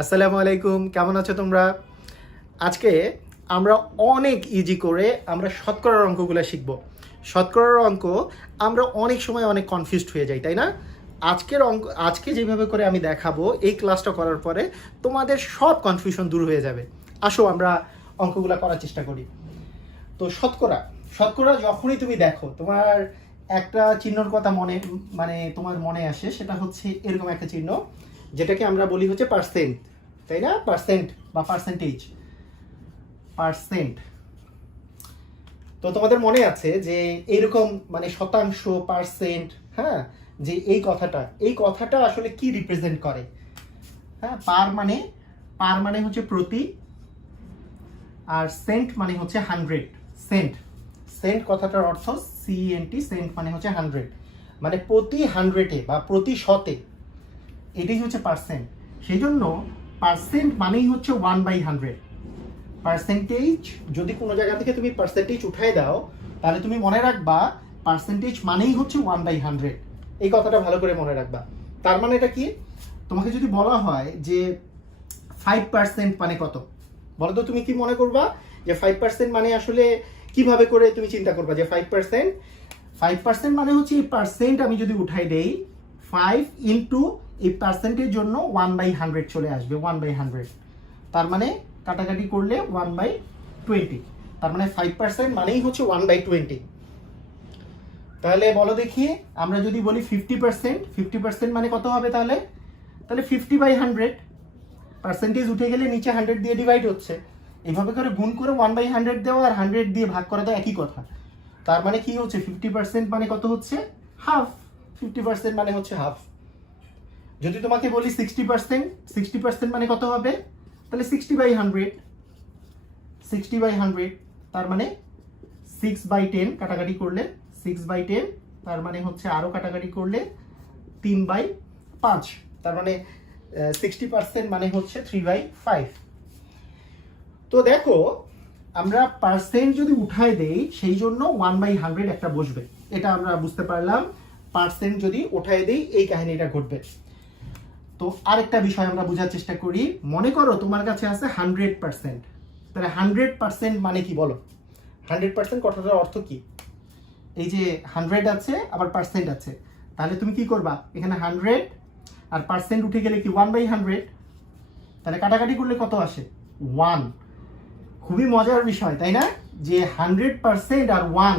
আসসালামু আলাইকুম, কেমন আছো তোমরা? আজকে আমরা অনেক ইজি করে আমরা শতকরার অঙ্কগুলো শিখব। শতকরার অঙ্ক আমরা অনেক সময় অনেক কনফিউজড হয়ে যাই, তাই না? আজকে যেভাবে করে আমি দেখাবো, এই ক্লাসটা করার পরে তোমাদের সব কনফিউশন দূর হয়ে যাবে। আসো আমরা অঙ্কগুলো করার চেষ্টা করি। তো শতকরা শতকরা যখনই তুমি দেখো, তোমার একটা চিহ্নর কথা তোমার মনে আসে, সেটা হচ্ছে এরকম একটা চিহ্ন, যেটাকে আমরা বলি হচ্ছে পার্সেন্ট, তাই না? পার্সেন্ট বা পার্সেন্টেজ, পার্সেন্ট। তো তোমাদের মনে আছে যে এইরকম শতাংশ, পার্সেন্ট, হ্যাঁ, যে এই কথাটা আসলে কি রিপ্রেজেন্ট করে? হ্যাঁ, পার মানে হচ্ছে প্রতি, আর সেন্ট মানে হচ্ছে 100। সেন্ট সেন্ট কথাটার অর্থ সিএনটি, সেন্ট মানে হচ্ছে 100, মানে প্রতি 100-এ বা প্রতি শতে, এটাই হচ্ছে পার্সেন্ট। সেই জন্য পার্সেন্ট মানেই হচ্ছে 1/100। পার্সেন্টেজ, যদি কোনো জায়গা থেকে তুমি পার্সেন্টেজ উঠাই দাও, তাহলে তুমি মনে রাখবা পার্সেন্টেজ মানেই হচ্ছে 1/100। এই কথাটা ভালো করে মনে রাখবা। তার মানে এটা কি? তোমাকে যদি বলা হয় যে 5% মানে কত, বলো তো তুমি কি মনে করবা? যে 5% মানে আসলে কিভাবে করে তুমি চিন্তা করবা যে 5% মানে হচ্ছে এই পার্সেন্ট আমি যদি উঠাই দেই, 5 ইন্টু এই পার্সেন্টের জন্য 1/100 চলে আসবে, 1/100। তার মানে কাটাকাটি করলে 1/20। তার মানে 5% মানেই হচ্ছে 1/20। তাহলে বলো দেখি, আমরা যদি বলি 50% মানে কত হবে? তাহলে 50/100। পার্সেন্টেজ উঠে গেলে নিচে 100 দিয়ে ডিভাইড হচ্ছে, এইভাবে করে গুণ করে 1/100 দেওয়া আর 100 দিয়ে ভাগ করা দেওয়া একই কথা। তার মানে কি হচ্ছে? 50% মানে কত হচ্ছে? হাফ। 50% মানে হচ্ছে হাফ। যদি তোমাকে বলি 60% মানে কত হবে? তাহলে 60/100। 60/100 তার মানে 6/10, কাটাকাটি করলে 6/10, তার মানে হচ্ছে আরো কাটাকাটি করলে 3/5। তার মানে 60% মানে হচ্ছে 3/5। তো দেখো, আমরা পার্সেন্ট যদি উঠাই দেই, সেই জন্য 1/100 একটা বসবে, এটা আমরা বুঝতে পারলাম। পার্সেন্ট যদি উঠাই দেই, এই কাহিনীটা ঘটবে। তো আরেকটা বিষয় আমরা বোঝার চেষ্টা করি। মনে করো তোমার কাছে আছে 100%। তাহলে 100% মানে কি বলো? 100% কথাটার অর্থ কি? এই যে 100 আছে, আবার পার্সেন্ট আছে, তাহলে তুমি কি করবা? এখানে 100 আর পার্সেন্ট উঠে গেলে কি 1/100। তাহলে কাটাকাটি করলে কত আসে? 1। খুবই মজার বিষয়, তাই না? যে 100% আর 1,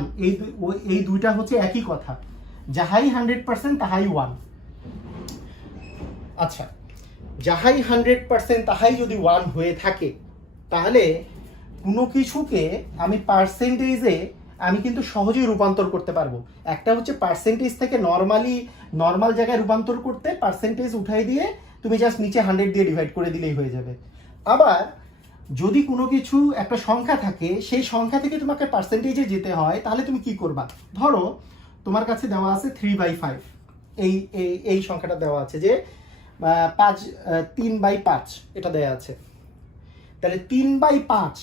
এই দুইটা হচ্ছে একই কথা। যাহাই 100% তাহাই 1। আচ্ছা, যাহাই 100% তাহাই যদি 1 হয়ে থাকে, তাহলে কোনো কিছুকে আমি পার্সেন্টেজে আমি কিন্তু সহজেই রূপান্তর করতে পারবো। একটা হচ্ছে পার্সেন্টেজ থেকে নর্মাল জায়গায় রূপান্তর করতে, পার্সেন্টেজ উঠাই দিয়ে তুমি জাস্ট নিচে 100 দিয়ে ডিভাইড করে দিলেই হয়ে যাবে। আবার যদি কোনো কিছু একটা সংখ্যা থাকে, সেই সংখ্যা থেকে তোমাকে পার্সেন্টেজে যেতে হয়, তাহলে তুমি কি করবা? ধরো তোমার কাছে দেওয়া আছে 3/5, এই সংখ্যাটা দেওয়া আছে যে 3/5, এটা দেওয়া আছে। তাহলে 3/5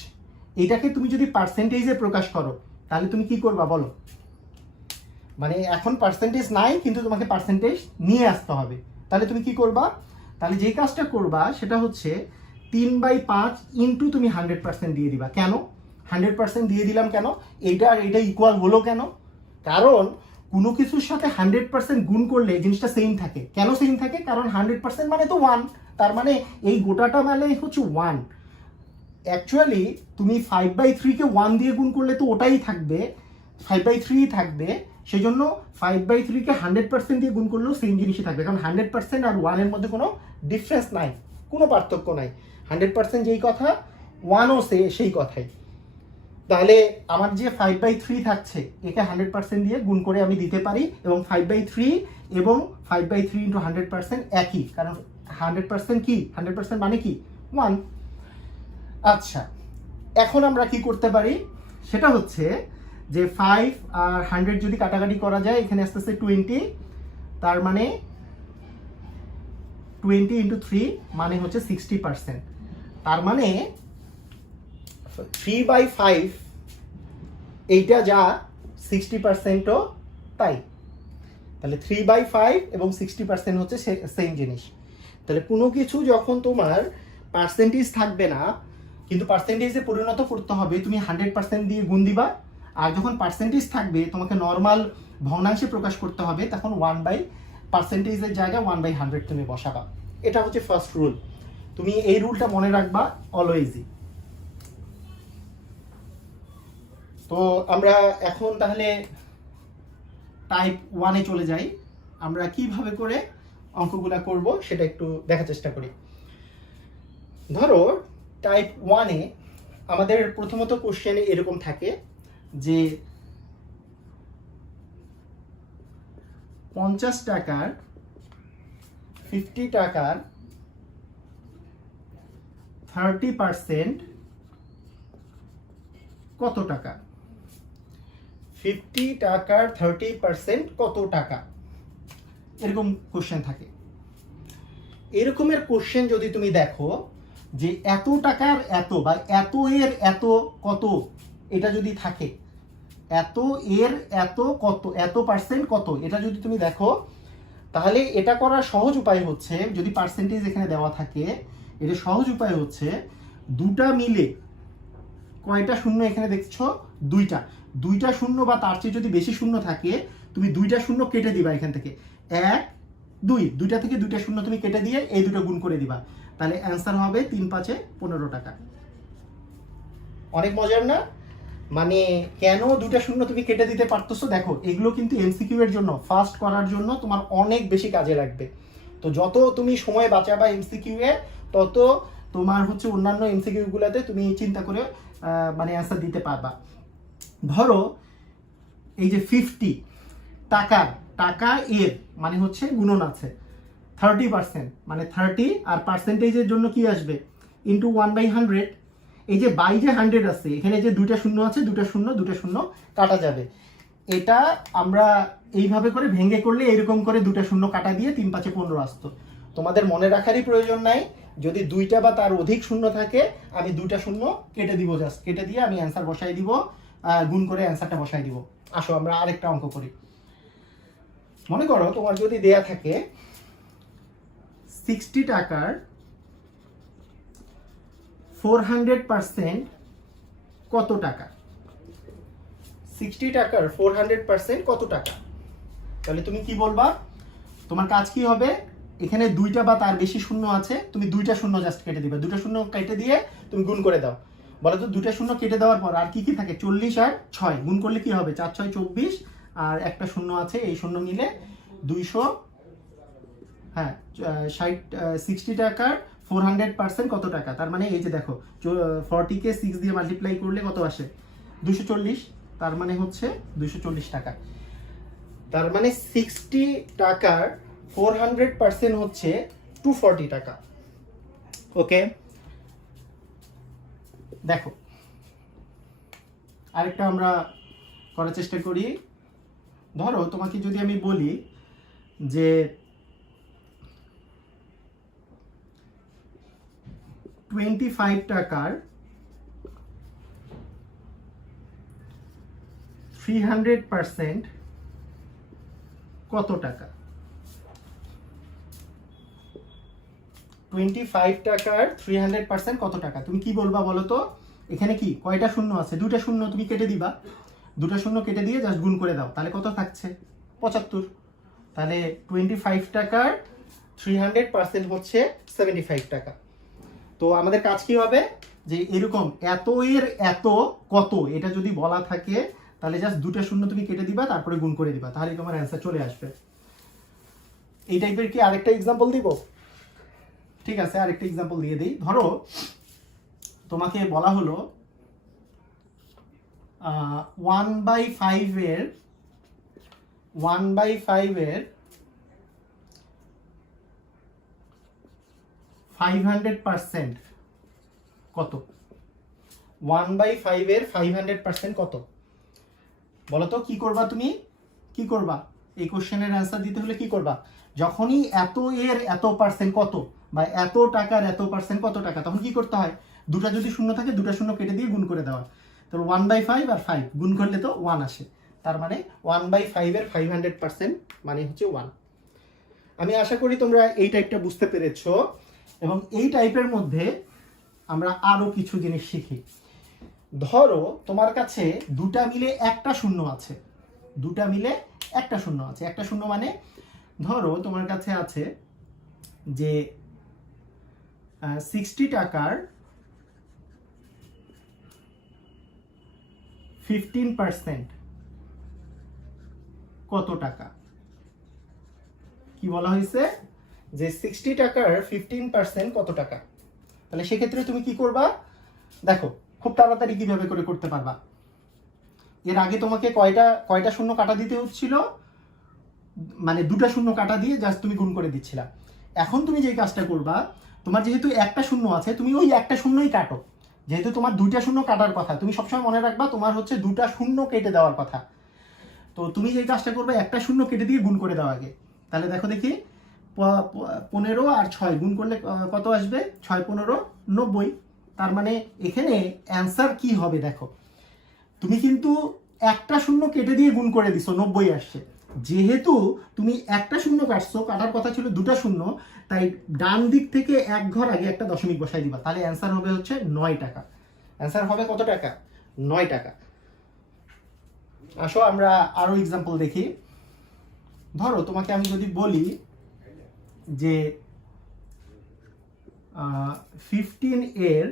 এটাকে তুমি যদি পার্সেন্টেজে প্রকাশ করো, তাহলে তুমি কি করবা বলো? মানে এখন পার্সেন্টেজ নাই, কিন্তু তোমাকে পার্সেন্টেজ নিয়ে আসতে হবে। তাহলে তুমি কি করবা? তাহলে যেই কাজটা করবা সেটা হচ্ছে 3/5 ইন্টু তুমি 100% দিয়ে দিবা। কেন 100% দিয়ে দিলাম? কেন এটা ইকুয়াল হলো কেন? কারণ কোনো কিছুর সাথে 100% গুণ করলে জিনিসটা সেম থাকে। কেন সেম থাকে? কারণ 100% মানে তো 1। তার মানে এই গোটাটা মানে হচ্ছে 1। অ্যাকচুয়ালি তুমি 5/3-কে 1 দিয়ে গুণ করলে তো ওটাই থাকবে, 5/3 থাকবে। সেই জন্য 5/3-কে 100% দিয়ে গুণ করলেও সেম জিনিসই থাকবে, কারণ 100% আর 1-এর মধ্যে কোনো ডিফারেন্স নাই, কোনো পার্থক্য নাই। 100% যেই কথা, 1ও সেই কথাই। তাহলে আমার যে 5/3 থাকছে, একে 100% দিয়ে গুণ করে আমি দিতে পারি, এবং 5/3 এবং 5/3 × 100% একই, কারণ 100% কি? 100% মানে কি? 1। আচ্ছা, এখন আমরা কি করতে পারি? সেটা হচ্ছে যে 5 আর 100 যদি কাটাকাটি করা যায়, এখানে আসতেছে 20, তার মানে 20 × 3 মানে হচ্ছে 60%। তার মানে 3/5 এইটা যা, 60%ও তাই। তাহলে 3/5 এবং 60% হচ্ছে সেম জিনিস। তাহলে কোনো কিছু যখন তোমার পার্সেন্টেজ থাকবে না, কিন্তু পার্সেন্টেজে পরিণত করতে হবে, তুমি 100% দিয়ে গুণ দিবা। আর যখন পার্সেন্টেজ থাকবে তোমাকে নর্মাল ভগ্নাংশে প্রকাশ করতে হবে, তখন 1/পার্সেন্টেজের জায়গায় 1/100 তুমি বসাবা। এটা হচ্ছে ফার্স্ট রুল। তুমি এই রুলটা মনে রাখবা অলওয়েজই। তো আমরা এখন তাহলে টাইপ 1-এ চলে যাই। আমরা কিভাবে করে অঙ্কগুলা করব সেটা একটু দেখার চেষ্টা করি। ধরো টাইপ 1-এ আমাদের প্রথমত কোশ্চেনে এরকম থাকে যে 50 টাকার 50 টাকার 30% কত টাকা? 50 টাকার 30% কত টাকা? এরকম কোশ্চেন থাকে। এরকমের কোশ্চেন যদি তুমি দেখো যে এত টাকার এত বা এত এর এত কত, এটা যদি থাকে, এত এর এত কত, এত পার্সেন্ট কত, এটা যদি তুমি দেখো, তাহলে এটা করার সহজ উপায় হচ্ছে, যদি পার্সেন্টেজ এখানে দেওয়া থাকে, এটা সহজ উপায় হচ্ছে দুটা মিলে, কয়টা শূন্য এখানে দেখছো? দুইটা শূন্য বা তার চেয়ে যদি বেশি শূন্য থাকে, তুমি দুইটা শূন্য কেটে দিবা এখান থেকে, 1 2, দুইটা থেকে দুইটা শূন্য তুমি কেটে দিয়ে এই দুটো গুণ করে দিবা, তাহলে অ্যান্সার হবে 3 5 15 টাকা। অনেক মজার না? মানে কেন দুটা শূন্য তুমি কেটে দিতে পারতেছো? দেখো, এগুলো কিন্তু এমসিকিউ এর জন্য, ফাস্ট করার জন্য তোমার অনেক বেশি কাজে লাগবে। তো যত তুমি সময় বাঁচাবা এমসিকিউ এ, তত তোমার হচ্ছে অন্যান্য এমসিকিউ গুলাতে তুমি চিন্তা করে মানে অ্যান্সার দিতে পারবা। ধরো এই যে 50 টাকা এর মানে হচ্ছে গুণন আছে 30%, মানে 30 আর পার্সেন্টেজের জন্য কি আসবে? ইন্টু 1/100। এই যে বাই যে 100 আছে, এখানে যে দুইটা শূন্য আছে, দুটা শূন্য কাটা যাবে। এটা আমরা এইভাবে করে ভেঙে করলে এরকম করে দুটা শূন্য কাটা দিয়ে 3 5 15 আসতো। তোমাদের মনে রাখারই প্রয়োজন নাই। যদি দুইটা বা তার অধিক শূন্য থাকে, আমি দুটা শূন্য কেটে দিব, জাস্ট কেটে দিয়ে আমি অ্যান্সার বসাই দিব, গুণ করে অ্যান্সারটা বসাই দিব। আসো আমরা আরেকটা অঙ্ক করি। মনে করো তোমার যদি দেয়া থাকে 60 টাকার 400% কত টাকা? 60 টাকার 400% কত টাকা? তাহলে তুমি কি বলবা? তোমার কাজ কি হবে? এখানে দুইটা বা তার বেশি শূন্য আছে, তুমি দুইটা শূন্য জাস্ট কেটে দিবে, দুটা শূন্য কেটে দিয়ে তুমি গুণ করে দাও। বলো তো, দুটা শূন্য কেটে দেওয়ার পর আর কি কি থাকে? 40 আর 6 গুণ করলে কি হবে? 4 6 24, আর একটা শূন্য আছে, এই শূন্য মিলে 200। হ্যাঁ, 60 টাকার 400% কত টাকা? তার মানে এই যে দেখো, 40-কে 6 দিয়ে মাল্টিপ্লাই করলে কত আসে? 240। তার মানে হচ্ছে 240 টাকা। তার মানে 60 টাকার 400% হচ্ছে 240 টাকা। ওকে, দেখো আরেকটা আমরা করার চেষ্টা করি। ধরো তোমাকে যদি আমি বলি যে 25 টাকার 300% কত টাকা? 25 টাকার 300% কত টাকা? তুমি কি বলবা বলো তো? এখানে কি কয়টা শূন্য আছে? দুটা শূন্য তুমি কেটে দিবা, দুটা শূন্য কেটে দিয়ে জাস্ট গুণ করে দাও, তাহলে কত থাকছে? 75। তাহলে 25 টাকার 300% হচ্ছে 75 টাকা। তো আমাদের কাজ কি হবে? যে এরকম এত এর এত কত, এটা যদি বলা থাকে, তাহলে জাস্ট দুটা শূন্য তুমি কেটে দিবা, তারপরে গুণ করে দিবা, তাহলে তোমার অ্যান্সার চলে আসবে। এই টাইপের কি আরেকটা এক্সাম্পল দিব? ঠিক আছে, আরেকটা এক্সাম্পল দিয়ে দিই। ধরো তোমাকে বলা হলো 1/5 এর 500% কত? 1/5 এর 500% কত? বলো তো কি করবা তুমি? কি করবা? এই কোশ্চেনের অ্যান্সার দিতে হলে কি করবা? যখনই এত এর এত পার্সেন্ট কত বা এত টাকার এত পার্সেন্ট কত টাকা, তখন কি করতে হয়? দুটা যদি শূন্য থাকে, দুটা শূন্য কেটে দিয়ে গুণ করে দেওয়া। তো 1/5 আর 5 গুণ করলে তো 1 আসে। তার মানে 1/5 এর 500% মানে হচ্ছে 1। আমি আশা করি তোমরা এই টাইপটা বুঝতে পেরেছো। এবং এই টাইপের মধ্যে আমরা আরো কিছু জিনিস শিখি। ধরো তোমার কাছে দুটা মিলে একটা শূন্য আছে, দুটা মিলে একটা শূন্য আছে। একটা শূন্য মানে ধরো তোমার কাছে আছে যে 60 টাকার 15% কত টাকা? কি বলা হয়েছে যে 60 টাকার 15% কত টাকা। তাহলে সেক্ষেত্রে তুমি কি করবা দেখো, খুব তাড়াতাড়ি কিভাবে করে করতে পারবা। এর আগে তোমাকে কয়টা শূন্য কাটা দিতে হচ্ছিল, মানে দুটা শূন্য কাটা দিয়ে জাস্ট তুমি গুণ করে দিচ্ছিলা। এখন তুমি যে কাজটা করবা, তোমার যেহেতু একটা শূন্য আছে, তুমি ওই একটা শূন্যই কাটো। যেহেতু তোমার দুইটা শূন্য কাটার কথা, তুমি সবসময় মনে রাখবা তোমার হচ্ছে দুটা শূন্য কেটে দেওয়ার কথা। তো তুমি যে কাজটা করবে, একটা শূন্য কেটে দিয়ে গুণ করে দেওয়া আগে। তাহলে দেখো দেখি 15 আর 6 গুণ করলে কত আসবে? 6 15 90। তার মানে এখানে অ্যান্সার কি হবে দেখো, তুমি কিন্তু একটা শূন্য কেটে দিয়ে গুণ করে দিছো, 90 আসছে। যেহেতু তুমি একটা শূন্য কাটছো, কাটার কথা ছিল দুটা শূন্য, তাই ডান দিক থেকে এক ঘর আগে একটা দশমিক বসাই দিবা। তাহলে অ্যান্সার হবে হচ্ছে 9 টাকা। অ্যান্সার হবে কত টাকা? 9 টাকা। আসো আমরা আরো এক্সাম্পল দেখি। ধরো তোমাকে আমি যদি বলি যে 15 এর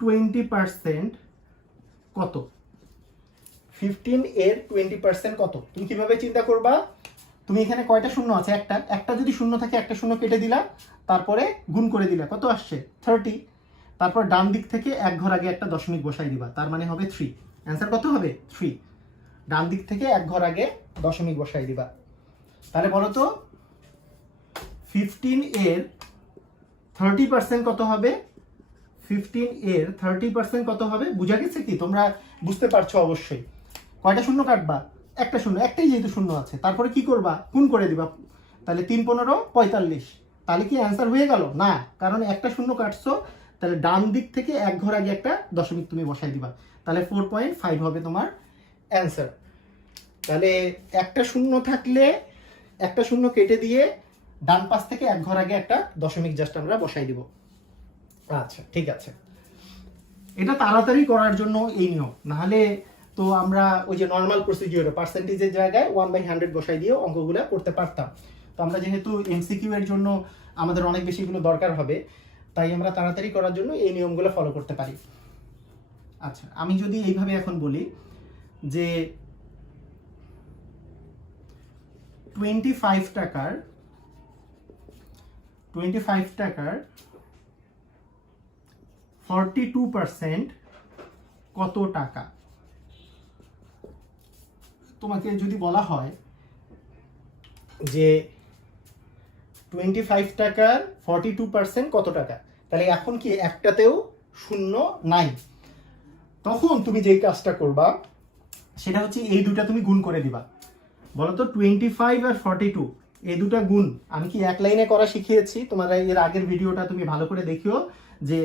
20% কত? 15 এর 20% কত? তুমি কিভাবে চিন্তা করবা? তুমি এখানে কয়টা শূন্য আছে? একটা যদি শূন্য থাকে, একটা শূন্য কেটে দিলা, তারপরে গুণ করে দিলা, কত আসছে? 30। তারপর ডান দিক থেকে এক ঘর আগে একটা দশমিক বসাই দিবা, তার মানে হবে 3। অ্যান্সার কত হবে? 3। ডান দিক থেকে এক ঘর আগে দশমিক বসাই দিবা। তাহলে বলো তো 15 এর 30% কত হবে? 15 এর 30% কত হবে? বুঝা গেছে কি? তোমরা বুঝতে পারছো অবশ্যই। কয়টা শূন্য কাটবা? একটা শূন্য, একটাই যেহেতু শূন্য আছে, তারপরে কি করবা? গুণ করে দিবা। তাহলে 3 15 45। তাহলে কি অ্যান্সার হয়ে গেল? না, কারণ একটা শূন্য কাটছো, তাহলে ডান দিক থেকে এক ঘর আগে একটা দশমিক তুমি বসাই দিবা। তাহলে 4.5 হবে তোমার অ্যান্সার। তাহলে একটা শূন্য থাকলে একটা শূন্য কেটে দিয়ে ডান পাশ থেকে এক ঘর আগে একটা দশমিক জাস্ট আমরা বসাই দিব। আচ্ছা, ঠিক আছে। এটা তাড়াতাড়ি করার জন্য এই নিয়ম, নাহলে তো আমরা ওই যে নর্মাল প্রসিডিওরে পার্সেন্টেজের জায়গায় 1/100 বসাই দিয়ে অঙ্কগুলো করতে পারতাম। তো আমরা যেহেতু এমসিকিউ এর জন্য আমাদের অনেক বেশি এগুলো দরকার হবে, তাই আমরা তাড়াতাড়ি করার জন্য এই নিয়মগুলো ফলো করতে পারি। আচ্ছা, আমি যদি এইভাবে এখন বলি যে 25 টাকার 42% কত টাকা? তোমাকে যদি বলা হয় যে 25 টাকার 42% কত টাকা, তাহলে এখন কি একটাতেও শূন্য নাই। তখন তুমি যেই কাজটা করবা সেটা হচ্ছে এই দুটা তুমি গুণ করে দিবা। বলো তো 25 আর 42 এই দুটা গুণ আমি কি এক লাইনে করা শিখিয়েছি? তোমরা এর আগের ভিডিওটা তুমি ভালো করে দেখিও যে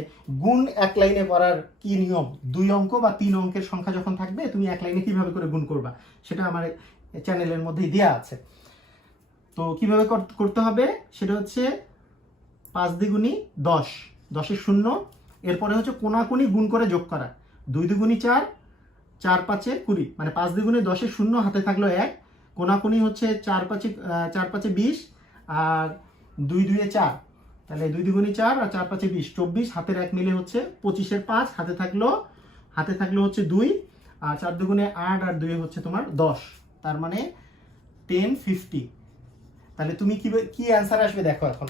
গুণ এক লাইনে করার কি নিয়ম। 2 অঙ্ক বা 3 অঙ্কের সংখ্যা যখন থাকবে, তুমি এক লাইনে কিভাবে করে গুণ করবা সেটা আমার চ্যানেলের মধ্যেই দেওয়া আছে। তো কিভাবে করতে হবে সেটা হচ্ছে 5 দ্বিগুণী 10, 10-এর শূন্য, এরপরে হচ্ছে কোনাকুনি গুণ করে যোগ করা। 2 দুগুণী 4, 4 5-এ 20, মানে 5 দ্বিগুণী 10-এর শূন্য, হাতে থাকলো 1, কোনাকুনি হচ্ছে 4 5-এ 20 আর 2 2-এ 4, তাহলে 2 দুগুণী 4 আর 4 5-এ 20, 24, হাতের 1 মিলে হচ্ছে 25-এর 5, হাতে থাকলো হচ্ছে 2, আর 4 দুগুণে 8 আর 2 হচ্ছে তোমার 10, তার মানে 1050। তাহলে তুমি কি অ্যান্সার আসবে দেখো। এখন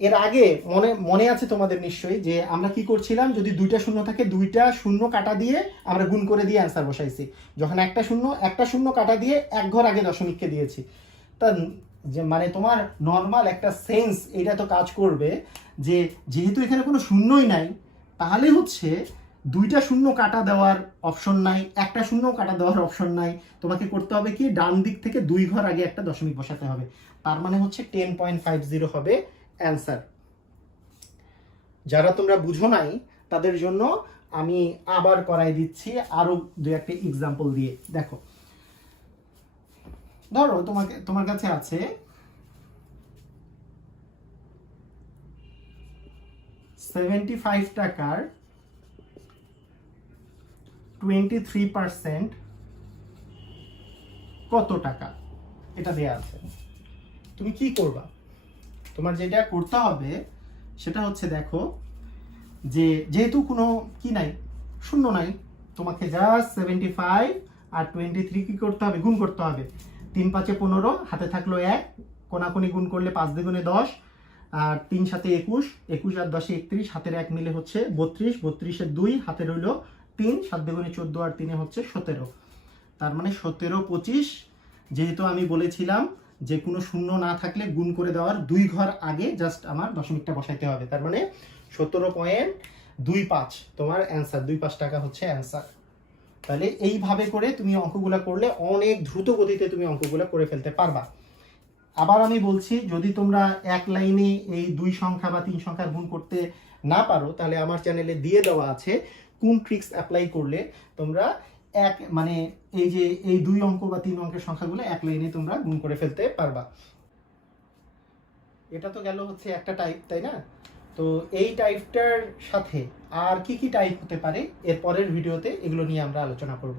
এর আগে মনে আছে তোমাদের নিশ্চয়ই যে আমরা কি করছিলাম, যদি দুইটা শূন্য থাকে দুইটা শূন্য কাটা দিয়ে আমরা গুণ করে দিয়ে অ্যান্সার বসাইছি। যখন একটা শূন্য কাটা দিয়ে এক ঘর আগে দশমিককে দিয়েছি, তা যে মানে তোমার নর্মাল একটা সেন্স এটা তো কাজ করবে যে যেহেতু এখানে কোনো শূন্যই নাই, তাহলে হচ্ছে দুইটা শূন্য কাটা দেওয়ার অপশন নাই, একটা শূন্য কাটা দেওয়ার অপশন নাই। তোমাকে করতে হবে কি, ডান দিক থেকে 2 ঘর আগে একটা দশমিক বসাতে হবে। তার মানে হচ্ছে 10.50 হবে অ্যান্সার। যারা তোমরা বুঝো নাই তাদের জন্য আমি আবার করাই দিচ্ছি আরো 2-1টা এক্সাম্পল দিয়ে। দেখো, ধরো তোমার কাছে আছে 75 টাকার 23% কত টাকা, এটা দেয়া আছে। তুমি কি করবা? তোমার যেটা করতে হবে সেটা হচ্ছে, দেখো যে যেহেতু কোনো কি নাই, শূন্য নাই, তোমাকে জাস্ট 75 আর 23 কি করতে হবে? গুণ করতে হবে। 3 5 15, হাতে থাকলো 1, কোনাকুনি গুণ করলে 5 দ্বিগুণে 10, আর 3 7 21, 21 আর 10 31, হাতের 1 মিলে হচ্ছে 32, 32 এর 2, হাতে রইল 3, 7 দ্বিগুণে 14 আর 3 হচ্ছে 17। তার মানে 17 25, যেহেতু আমি বলেছিলাম যে কোনো শূন্য না থাকলে গুণ করে দেওয়ার 2 ঘর আগে জাস্ট আমার দশমিকটা বসাইতে হবে। তার মানে 17.25 তোমার অ্যান্সার, 25 টাকা হচ্ছে অ্যান্সার। তাহলে এইভাবে করে তুমি অঙ্কগুলো করলে অনেক দ্রুত গতিতে তুমি অঙ্কগুলো করে ফেলতে পারবা। আবার আমি বলছি, যদি তোমরা এক লাইনে এই 2 সংখ্যা বা 3 সংখ্যার গুণ করতে না পারো, তাহলে আমার চ্যানেলে দিয়ে দেওয়া আছে কোন ট্রিক্স অ্যাপ্লাই করলে তোমরা মানে এই যে এই 2 অঙ্ক বা 3 অঙ্কের সংখ্যাগুলো এক লাইনে তোমরা গুণ করে ফেলতে পারবা। এটা তো গেল হচ্ছে একটা টাইপ, তাই না? তো এই টাইপটার সাথে আর কি কি টাইপ হতে পারে এর পরের ভিডিওতে এগুলো নিয়ে আমরা আলোচনা করব।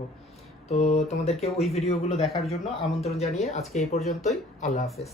তো তোমাদেরকে ওই ভিডিওগুলো দেখার জন্য আমন্ত্রণ জানিয়ে আজকে এই পর্যন্তই। আল্লাহ হাফেজ।